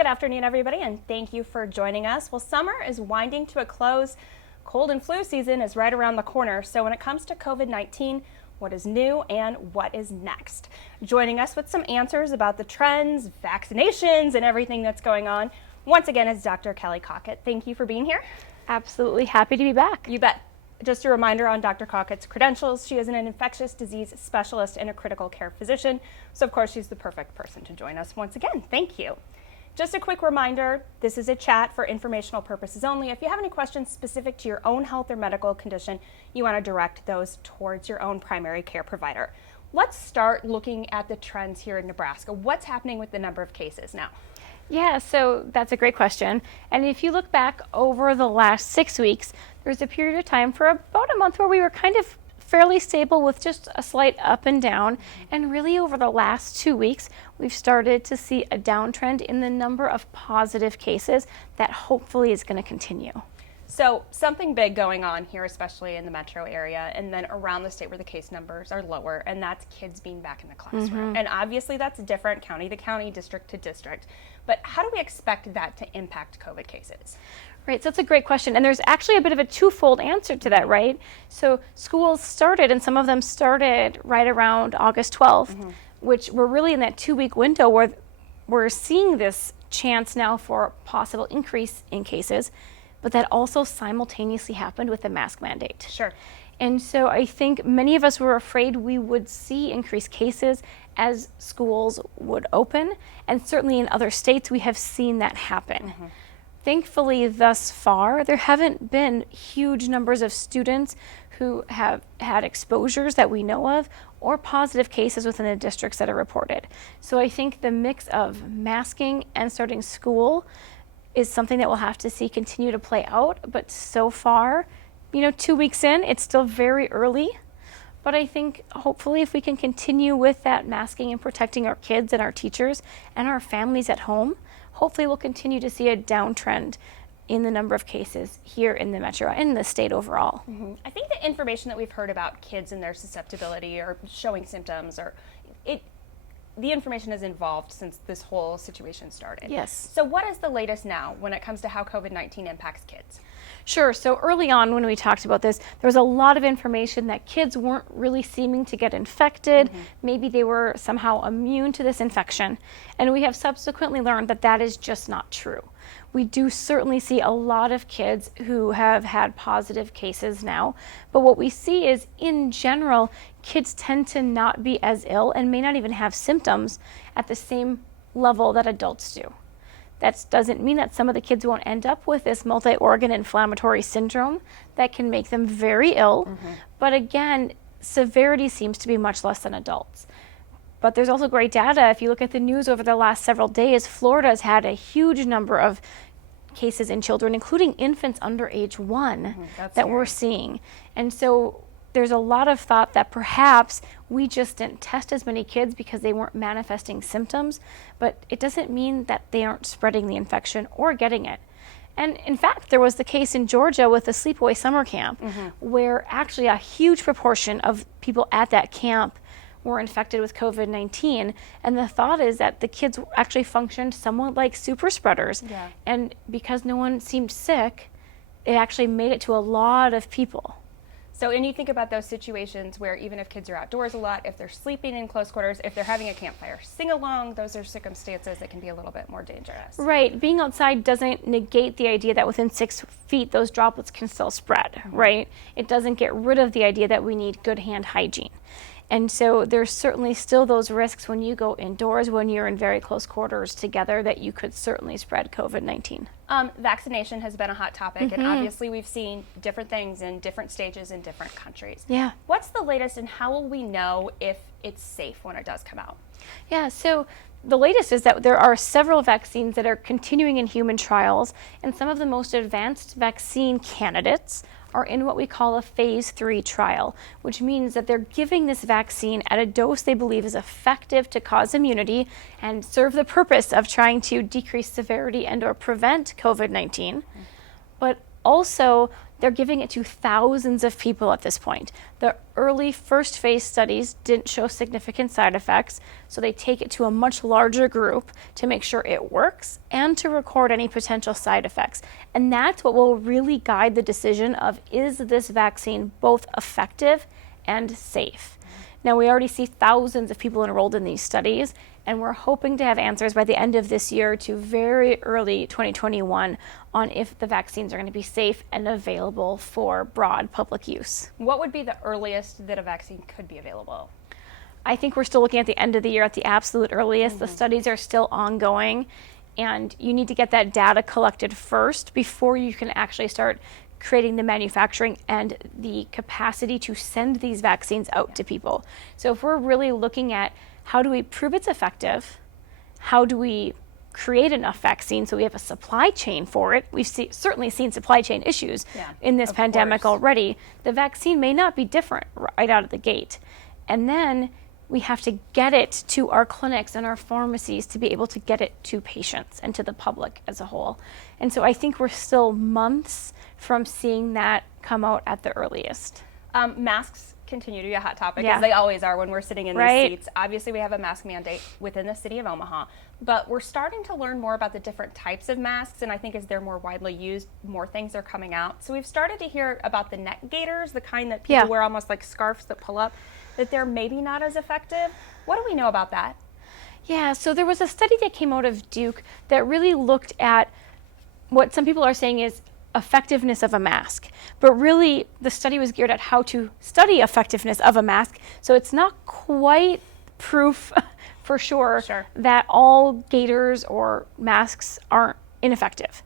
Good afternoon, everybody, and thank you for joining us. Well, summer is winding to a close. Cold and flu season is right around the corner. So when it comes to COVID-19, what is new and what is next? Joining us with some answers about the trends, vaccinations, and everything that's going on, once again, is Dr. Kelly Cawcutt. Thank you for being here. Absolutely happy to be back. You bet. Just a reminder on Dr. Cawcutt's credentials. She is an infectious disease specialist and a critical care physician. So, of course, she's the perfect person to join us once again. Thank you. Just a quick reminder, this is a chat for informational purposes only. If you have any questions specific to your own health or medical condition, you want to direct those towards your own primary care provider. Let's start looking at the trends here in Nebraska. What's happening with the number of cases now? Yeah, so that's a great question. And if you look back over the last 6 weeks, there's a period of time for about a month where we were kind of fairly stable with just a slight up and down. And really over the last 2 weeks, we've started to see a downtrend in the number of positive cases that hopefully is going to continue. So something big going on here, especially in the metro area and then around the state where the case numbers are lower, and that's kids being back in the classroom. And obviously that's different county to county, district to district. But how do we expect that to impact COVID cases? Right, so that's a great question. And there's actually a bit of a twofold answer to that, right? So schools started, and some of them started right around August 12th, which we're really in that 2-week window where we're seeing this chance now for a possible increase in cases. But that also simultaneously happened with the mask mandate. Sure. And so I think many of us were afraid we would see increased cases as schools would open. And certainly in other states, we have seen that happen. Thankfully, thus far, there haven't been huge numbers of students who have had exposures that we know of or positive cases within the districts that are reported. So I think the mix of masking and starting school is something that we'll have to see continue to play out. But so far, 2 weeks in, it's still very early. But I think hopefully if we can continue with that masking and protecting our kids and our teachers and our families at home, hopefully we'll continue to see a downtrend in the number of cases here in the metro and the state overall. I think the information that we've heard about kids and their susceptibility or showing symptoms, the information has evolved since this whole situation started. Yes. So what is the latest now when it comes to how COVID-19 impacts kids? Sure. So early on when we talked about this, there was a lot of information that kids weren't really seeming to get infected. Maybe they were somehow immune to this infection. And we have subsequently learned that that is just not true. We do certainly see a lot of kids who have had positive cases now, but what we see is in general, kids tend to not be as ill and may not even have symptoms at the same level that adults do. That doesn't mean that some of the kids won't end up with this multi-organ inflammatory syndrome that can make them very ill, but again, severity seems to be much less than adults. But there's also great data. If you look at the news over the last several days, Florida has had a huge number of cases in children, including infants under age 1, that we're seeing. And so there's a lot of thought that perhaps we just didn't test as many kids because they weren't manifesting symptoms, but it doesn't mean that they aren't spreading the infection or getting it. And in fact, there was the case in Georgia with the sleepaway summer camp where actually a huge proportion of people at that camp were infected with COVID-19. And the thought is that the kids actually functioned somewhat like super spreaders. And because no one seemed sick, it actually made it to a lot of people. So, and you think about those situations where even if kids are outdoors a lot, if they're sleeping in close quarters, if they're having a campfire sing-along, those are circumstances that can be a little bit more dangerous. Right. Being outside doesn't negate the idea that within 6 feet, those droplets can still spread, right? It doesn't get rid of the idea that we need good hand hygiene. And so there's certainly still those risks when you go indoors, when you're in very close quarters together, that you could certainly spread COVID-19. Vaccination has been a hot topic, and obviously we've seen different things in different stages in different countries. Yeah. What's the latest, and how will we know if it's safe when it does come out? Yeah, so the latest is that there are several vaccines that are continuing in human trials, and some of the most advanced vaccine candidates are in what we call a phase 3 trial, which means that they're giving this vaccine at a dose they believe is effective to cause immunity and serve the purpose of trying to decrease severity and or prevent COVID-19. But also They're giving it to thousands of people at this point. The early first phase studies didn't show significant side effects, so they take it to a much larger group to make sure it works and to record any potential side effects. And that's what will really guide the decision of, is this vaccine both effective and safe? Now, we already see thousands of people enrolled in these studies, and we're hoping to have answers by the end of this year to very early 2021 on if the vaccines are going to be safe and available for broad public use. What would be the earliest that a vaccine could be available? I think we're still looking at the end of the year at the absolute earliest. The studies are still ongoing, and you need to get that data collected first before you can actually start creating the manufacturing and the capacity to send these vaccines out to people. So if we're really looking at how do we prove it's effective, how do we create enough vaccine so we have a supply chain for it. We've certainly seen supply chain issues in this pandemic already. The vaccine may not be different right out of the gate. And then we have to get it to our clinics and our pharmacies to be able to get it to patients and to the public as a whole. And so I think we're still months from seeing that come out at the earliest. Masks continue to be a hot topic, as they always are when we're sitting in these seats. Obviously, we have a mask mandate within the city of Omaha, but we're starting to learn more about the different types of masks, and I think as they're more widely used, more things are coming out. So we've started to hear about the neck gaiters, the kind that people wear almost like scarves that pull up, that they're maybe not as effective. What do we know about that? Yeah, so there was a study that came out of Duke that really looked at what some people are saying is effectiveness of a mask, but really the study was geared at how to study effectiveness of a mask. So it's not quite proof for sure that all gaiters or masks aren't ineffective.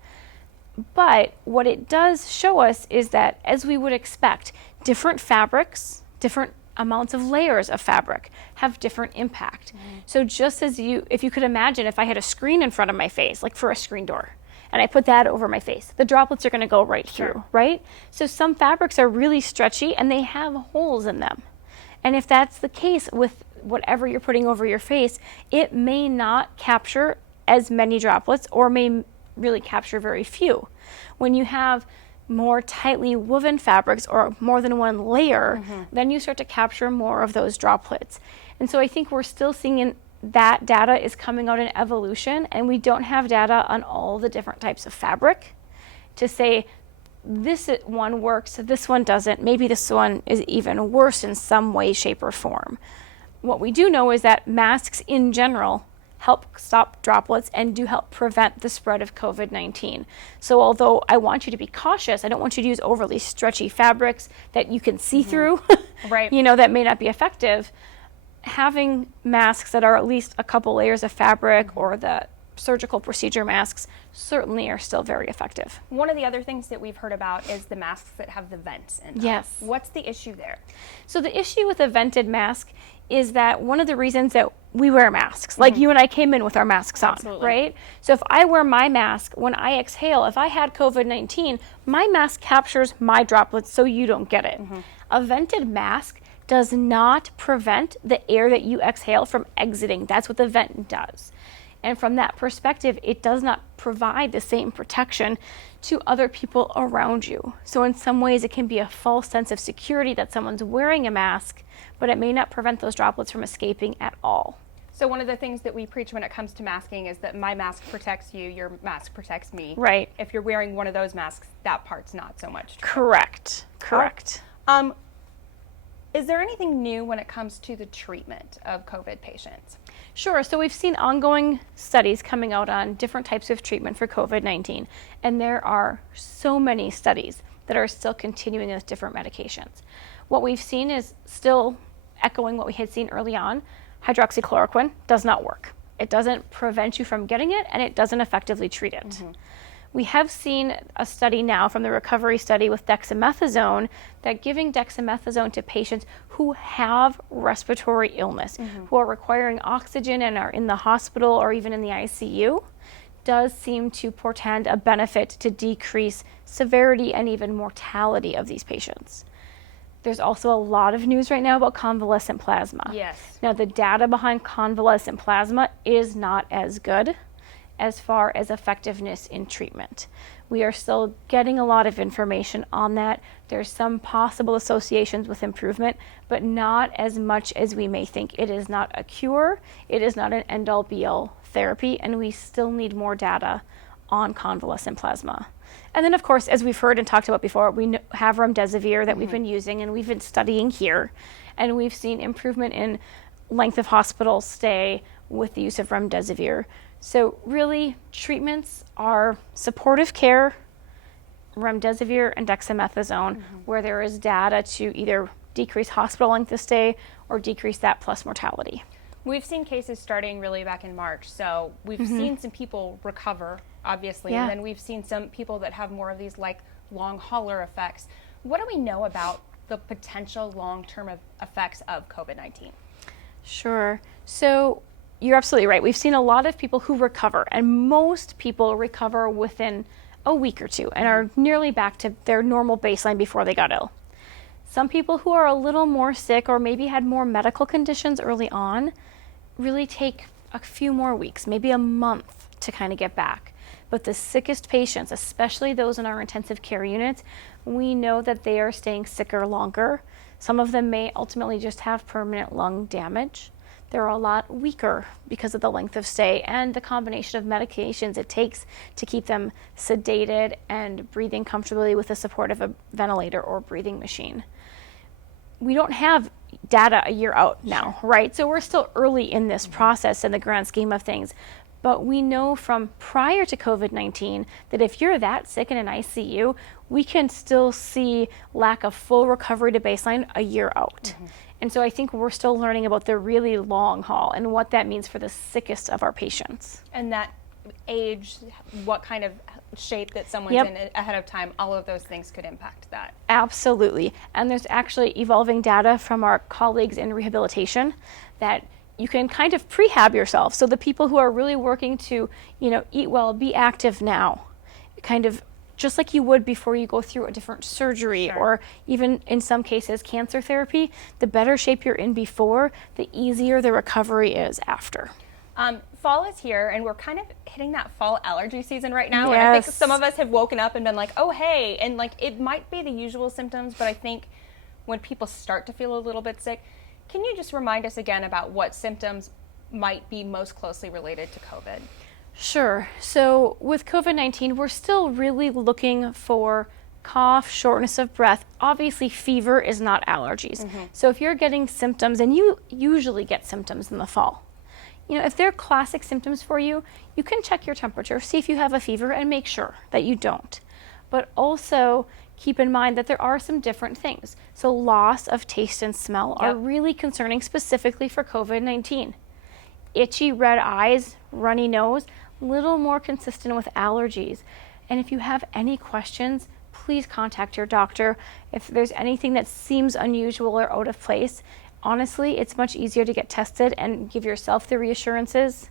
But what it does show us is that, as we would expect, different fabrics, different amounts of layers of fabric have different impact. So just as if you could imagine, if I had a screen in front of my face, like for a screen door, and I put that over my face, the droplets are going to go right through, right? So some fabrics are really stretchy and they have holes in them. And if that's the case with whatever you're putting over your face, it may not capture as many droplets or may really capture very few. When you have more tightly woven fabrics or more than one layer, then you start to capture more of those droplets. And so I think we're still seeing that data is coming out in evolution, and we don't have data on all the different types of fabric to say this one works, this one doesn't, maybe this one is even worse in some way, shape, or form. What we do know is that masks in general help stop droplets and do help prevent the spread of COVID-19. So although I want you to be cautious, I don't want you to use overly stretchy fabrics that you can see through, that may not be effective. Having masks that are at least a couple layers of fabric or the surgical procedure masks certainly are still very effective. One of the other things that we've heard about is the masks that have the vents in them. Yes. What's the issue there? So the issue with a vented mask is that one of the reasons that we wear masks, like you and I came in with our masks on, right? So if I wear my mask, when I exhale, if I had COVID-19, my mask captures my droplets so you don't get it. A vented mask does not prevent the air that you exhale from exiting. That's what the vent does. And from that perspective, it does not provide the same protection to other people around you. So in some ways, it can be a false sense of security that someone's wearing a mask, but it may not prevent those droplets from escaping at all. So one of the things that we preach when it comes to masking is that my mask protects you, your mask protects me. Right. If you're wearing one of those masks, that part's not so much true. Correct. Is there anything new when it comes to the treatment of COVID patients? Sure. So we've seen ongoing studies coming out on different types of treatment for COVID-19, and there are so many studies that are still continuing with different medications. What we've seen is still echoing what we had seen early on. Hydroxychloroquine does not work. It doesn't prevent you from getting it, and it doesn't effectively treat it. We have seen a study now from the recovery study with dexamethasone that giving dexamethasone to patients who have respiratory illness, who are requiring oxygen and are in the hospital or even in the ICU, does seem to portend a benefit to decrease severity and even mortality of these patients. There's also a lot of news right now about convalescent plasma. Yes. Now, the data behind convalescent plasma is not as good. as far as effectiveness in treatment. We are still getting a lot of information on that. There's some possible associations with improvement, but not as much as we may think. It is not a cure. It is not an end-all be-all therapy, and we still need more data on convalescent plasma. And then, of course, as we've heard and talked about before, we have remdesivir that we've been using and we've been studying here, and we've seen improvement in length of hospital stay with the use of remdesivir. So really, treatments are supportive care, remdesivir and dexamethasone, where there is data to either decrease hospital length of stay or decrease that plus mortality. We've seen cases starting really back in March, so we've seen some people recover, obviously, Yeah. and then we've seen some people that have more of these like long hauler effects. What do we know about the potential long-term effects of COVID-19? Sure. So you're absolutely right. We've seen a lot of people who recover, and most people recover within a week or two and are nearly back to their normal baseline before they got ill. Some people who are a little more sick or maybe had more medical conditions early on really take a few more weeks, maybe a month to kind of get back. But the sickest patients, especially those in our intensive care units, we know that they are staying sicker longer. Some of them may ultimately just have permanent lung damage. They're a lot weaker because of the length of stay and the combination of medications it takes to keep them sedated and breathing comfortably with the support of a ventilator or breathing machine. We don't have data a year out now, right? So we're still early in this process in the grand scheme of things. But we know from prior to COVID-19 that if you're that sick in an ICU, we can still see lack of full recovery to baseline a year out. And so I think we're still learning about the really long haul and what that means for the sickest of our patients. And that age, what kind of shape that someone's Yep. in ahead of time, all of those things could impact that. Absolutely. And there's actually evolving data from our colleagues in rehabilitation that you can kind of prehab yourself. So the people who are really working to, eat well, be active now, kind of just like you would before you go through a different surgery Sure. or even in some cases cancer therapy, the better shape you're in before, the easier the recovery is after. Fall is here, and we're kind of hitting that fall allergy season right now. And I think Yes. some of us have woken up and been like, oh, hey. And like it might be the usual symptoms, but I think when people start to feel a little bit sick, can you just remind us again about what symptoms might be most closely related to COVID? Sure. So with COVID-19, we're still really looking for cough, shortness of breath. Obviously, fever is not allergies. So if you're getting symptoms, and you usually get symptoms in the fall, if they're classic symptoms for you, you can check your temperature, see if you have a fever, and make sure that you don't. But also keep in mind that there are some different things. So loss of taste and smell are really concerning, specifically for COVID-19. Itchy red eyes, runny nose, little more consistent with allergies. And if you have any questions, please contact your doctor. If there's anything that seems unusual or out of place, honestly, it's much easier to get tested and give yourself the reassurances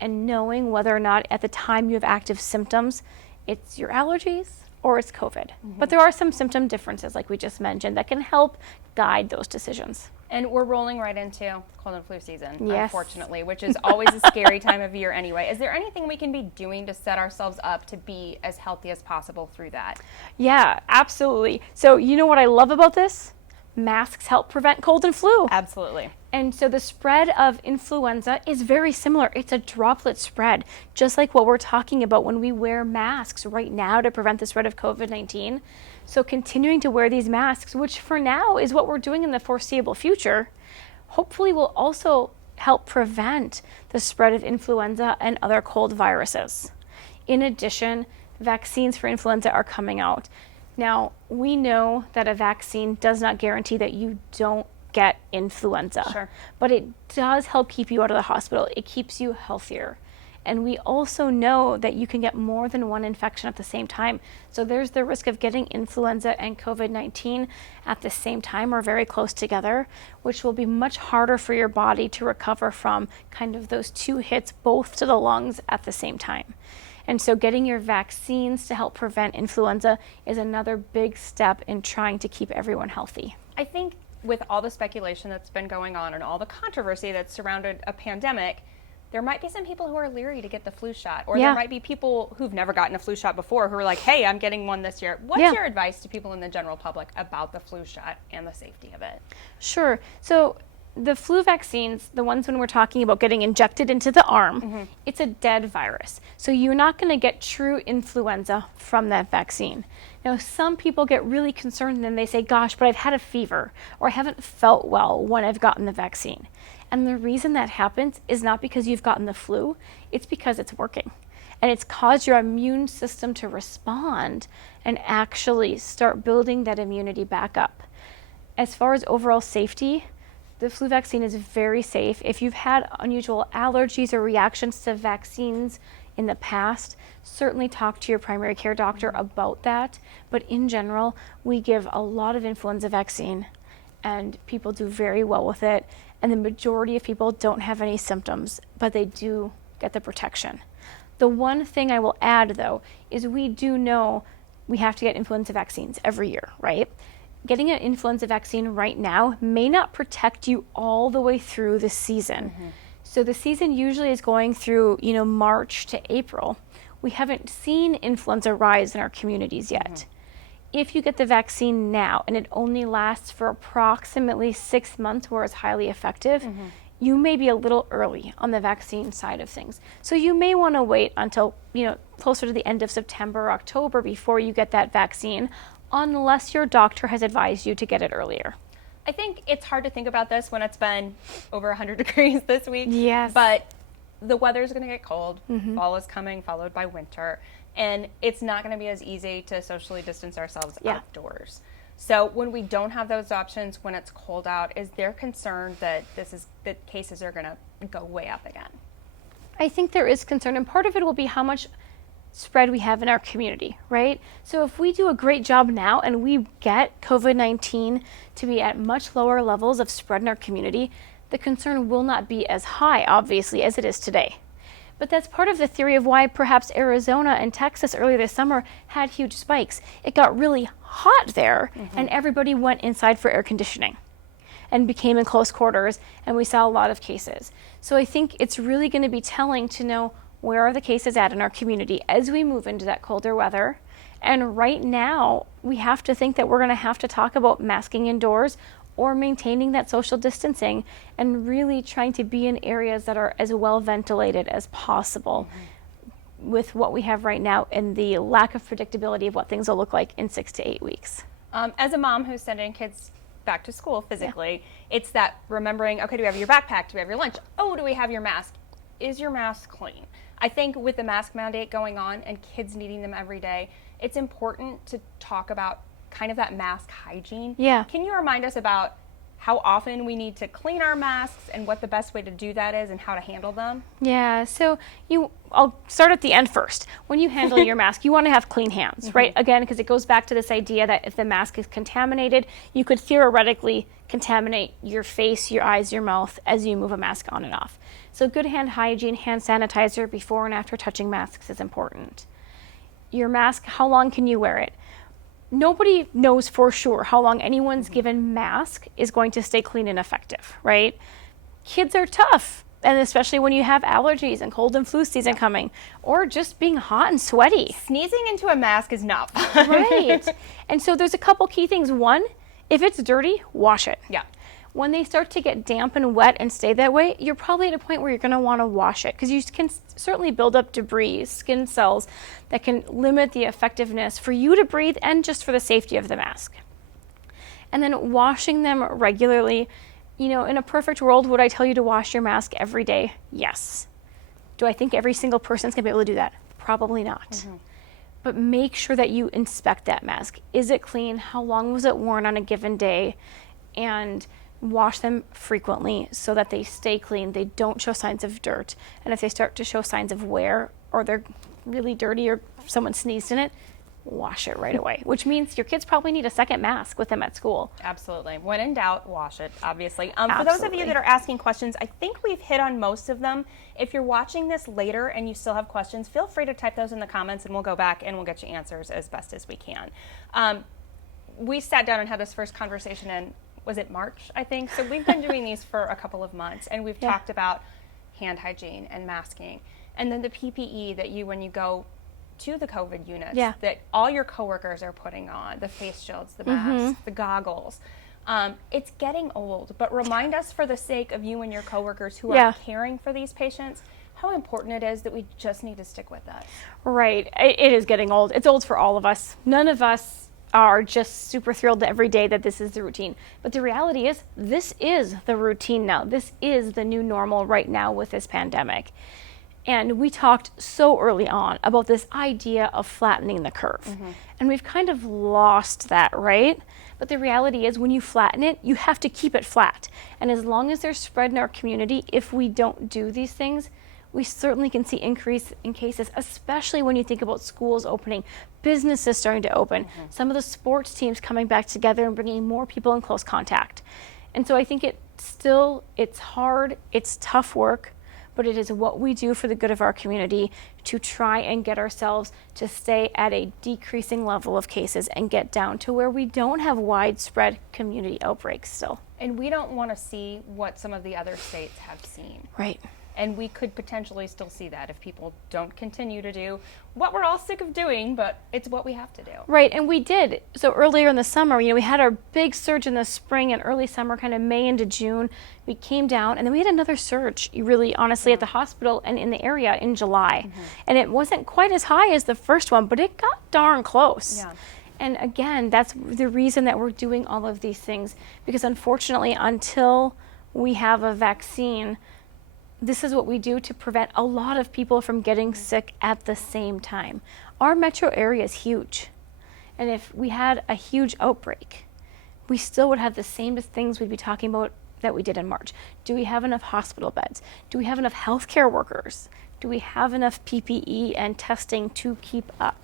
and knowing whether or not at the time you have active symptoms, it's your allergies or it's COVID. But there are some symptom differences, like we just mentioned, that can help guide those decisions. And we're rolling right into cold and flu season, Yes. unfortunately, which is always a scary time of year anyway. Is there anything we can be doing to set ourselves up to be as healthy as possible through that? Yeah, absolutely. So you know what I love about this? Masks help prevent cold and flu. Absolutely. And so the spread of influenza is very similar. It's a droplet spread, just like what we're talking about when we wear masks right now to prevent the spread of COVID-19. So continuing to wear these masks, which for now is what we're doing in the foreseeable future, hopefully will also help prevent the spread of influenza and other cold viruses. In addition, vaccines for influenza are coming out. Now, we know that a vaccine does not guarantee that you don't get influenza, Sure. but it does help keep you out of the hospital. It keeps you healthier. And we also know that you can get more than one infection at the same time. So there's the risk of getting influenza and COVID-19 at the same time or very close together, which will be much harder for your body to recover from kind of those two hits both to the lungs at the same time. And so getting your vaccines to help prevent influenza is another big step in trying to keep everyone healthy. I think with all the speculation that's been going on and all the controversy that's surrounded a pandemic, there might be some people who are leery to get the flu shot, or Yeah. there might be people who've never gotten a flu shot before who are like, hey, I'm getting one this year. What's Yeah. your advice to people in the general public about the flu shot and the safety of it? Sure. So the flu vaccines, the ones when we're talking about getting injected into the arm, it's a dead virus. So you're not going to get true influenza from that vaccine. Now, some people get really concerned and they say, gosh, but I've had a fever or I haven't felt well when I've gotten the vaccine. And the reason that happens is not because you've gotten the flu, it's because it's working. And it's caused your immune system to respond and actually start building that immunity back up. As far as overall safety, the flu vaccine is very safe. If you've had unusual allergies or reactions to vaccines in the past, certainly talk to your primary care doctor about that. But in general, we give a lot of influenza vaccine and people do very well with it. And the majority of people don't have any symptoms, but they do get the protection. The one thing I will add, though, is we do know we have to get influenza vaccines every year, right? Getting an influenza vaccine right now may not protect you all the way through the season. So the season usually is going through, March to April. We haven't seen influenza rise in our communities yet. If you get the vaccine now and it only lasts for approximately 6 months where it's highly effective, you may be a little early on the vaccine side of things. So you may want to wait until, closer to the end of September or October before you get that vaccine, unless your doctor has advised you to get it earlier. I think it's hard to think about this when it's been over 100 degrees this week. Yes. But the weather's going to get cold. Fall is coming, followed by winter. And it's not going to be as easy to socially distance ourselves outdoors. So when we don't have those options, when it's cold out, is there concern that that cases are going to go way up again? I think there is concern, and part of it will be how much spread we have in our community, right? So if we do a great job now and we get COVID-19 to be at much lower levels of spread in our community, the concern will not be as high, obviously, as it is today. But that's part of the theory of why perhaps Arizona and Texas earlier this summer had huge spikes. It got really hot there, and everybody went inside for air conditioning and became in close quarters, and we saw a lot of cases. So I think it's really going to be telling to know where are the cases at in our community as we move into that colder weather. And right now, we have to think that we're going to have to talk about masking indoors or maintaining that social distancing and really trying to be in areas that are as well ventilated as possible with what we have right now and the lack of predictability of what things will look like in 6 to 8 weeks. As a mom who's sending kids back to school physically, it's that remembering, okay, do we have your backpack? Do we have your lunch? Oh, do we have your mask? Is your mask clean? I think with the mask mandate going on and kids needing them every day, it's important to talk about kind of that mask hygiene. Yeah. Can you remind us about how often we need to clean our masks and what the best way to do that is and how to handle them? Yeah, so I'll start at the end first. When you handle your mask, you want to have clean hands, right? Again, because it goes back to this idea that if the mask is contaminated, you could theoretically contaminate your face, your eyes, your mouth as you move a mask on and off. So good hand hygiene, hand sanitizer before and after touching masks is important. Your mask, how long can you wear it? Nobody knows for sure how long anyone's given mask is going to stay clean and effective, right? Kids are tough, and especially when you have allergies and cold and flu season coming, or just being hot and sweaty. Sneezing into a mask is not fun. Right. And so there's a couple key things. One, if it's dirty, wash it. Yeah. When they start to get damp and wet and stay that way, you're probably at a point where you're going to want to wash it because you can certainly build up debris, skin cells that can limit the effectiveness for you to breathe and just for the safety of the mask. And then washing them regularly. In a perfect world, would I tell you to wash your mask every day? Yes. Do I think every single person's going to be able to do that? Probably not. But make sure that you inspect that mask. Is it clean? How long was it worn on a given day? And wash them frequently so that they stay clean, they don't show signs of dirt. And if they start to show signs of wear or they're really dirty or someone sneezed in it, wash it right away, which means your kids probably need a second mask with them at school. Absolutely. When in doubt, wash it, obviously. For Absolutely. those of you that are asking questions, I think we've hit on most of them. If you're watching this later and you still have questions, feel free to type those in the comments and we'll go back and we'll get you answers as best as we can. We sat down and had this first conversation in, was it March, I think? So we've been doing these for a couple of months, and we've talked about hand hygiene and masking. And then the PPE that when you go to the COVID units, that all your coworkers are putting on, the face shields, the masks, the goggles. It's getting old, but remind us, for the sake of you and your coworkers who are caring for these patients, how important it is that we just need to stick with that. Right. It is getting old. It's old for all of us. None of us are just super thrilled every day that this is the routine. But the reality is, this is the routine now. This is the new normal right now with this pandemic. And we talked so early on about this idea of flattening the curve. And we've kind of lost that, right? But the reality is, when you flatten it, you have to keep it flat. And as long as there's spread in our community, if we don't do these things, we certainly can see increase in cases, especially when you think about schools opening, businesses starting to open, some of the sports teams coming back together and bringing more people in close contact. And so I think it's hard, it's tough work, but it is what we do for the good of our community to try and get ourselves to stay at a decreasing level of cases and get down to where we don't have widespread community outbreaks still. And we don't want to see what some of the other states have seen. Right. And we could potentially still see that if people don't continue to do what we're all sick of doing, but it's what we have to do. Right, and we did. So earlier in the summer, we had our big surge in the spring and early summer, kind of May into June. We came down, and then we had another surge, really honestly, at the hospital and in the area in July. And it wasn't quite as high as the first one, but it got darn close. And again, that's the reason that we're doing all of these things, because unfortunately, until we have a vaccine, this is what we do to prevent a lot of people from getting sick at the same time. Our metro area is huge. And if we had a huge outbreak, we still would have the same things we'd be talking about that we did in March. Do we have enough hospital beds? Do we have enough healthcare workers? Do we have enough PPE and testing to keep up?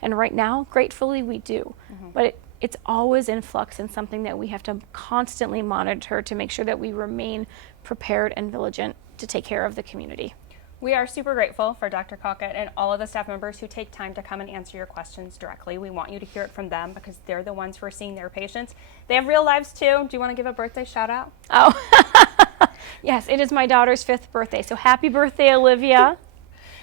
And right now, gratefully, we do. But it's always in flux and something that we have to constantly monitor to make sure that we remain prepared and vigilant to take care of the community. We are super grateful for Dr. Cawcutt and all of the staff members who take time to come and answer your questions directly. We want you to hear it from them because they're the ones who are seeing their patients. They have real lives too. Do you want to give a birthday shout out? Oh, yes, it is my daughter's 5th birthday. So happy birthday, Olivia.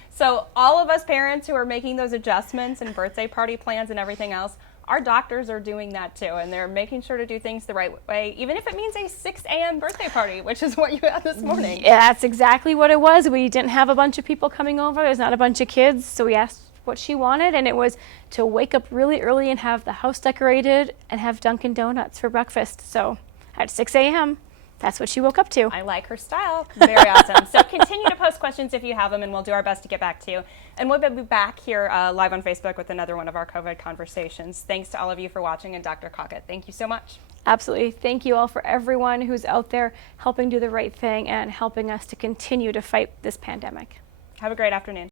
So all of us parents who are making those adjustments and birthday party plans and everything else, our doctors are doing that too, and they're making sure to do things the right way, even if it means a 6 a.m. birthday party, which is what you had this morning. Yeah, that's exactly what it was. We didn't have a bunch of people coming over. There's not a bunch of kids, so we asked what she wanted, and it was to wake up really early and have the house decorated and have Dunkin' Donuts for breakfast. So at 6 a.m., that's what she woke up to. I like her style. Very awesome. So continue to post questions if you have them, and we'll do our best to get back to you. And we'll be back here live on Facebook with another one of our COVID conversations. Thanks to all of you for watching, and Dr. Cawcutt, thank you so much. Absolutely. Thank you all for everyone who's out there helping do the right thing and helping us to continue to fight this pandemic. Have a great afternoon.